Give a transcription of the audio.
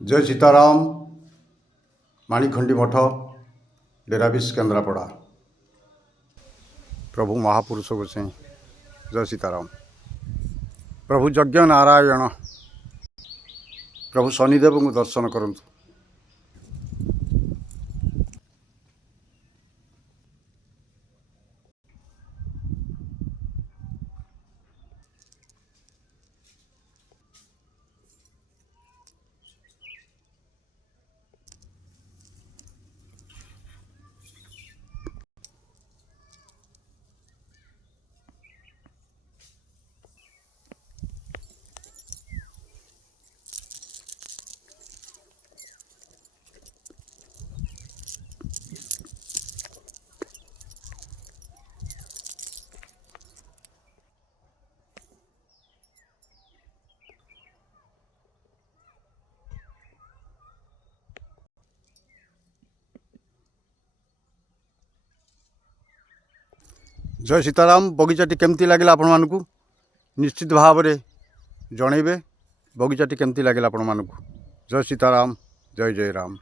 जय सीताराम। माणिखंडी मठ डेराबिस केन्द्रापड़ा। प्रभु महापुरुष गोसाई जय सीताराम। प्रभु यज्ञ नारायण प्रभु शनिदेव को दर्शन करंतु। जय सीताराम। बगीचाटी केमती लगे आपण मानकु निश्चित भाव में जनइबे। बगीचाटी केमती लगे आपण मानकु। जय सीताराम। जय जय राम।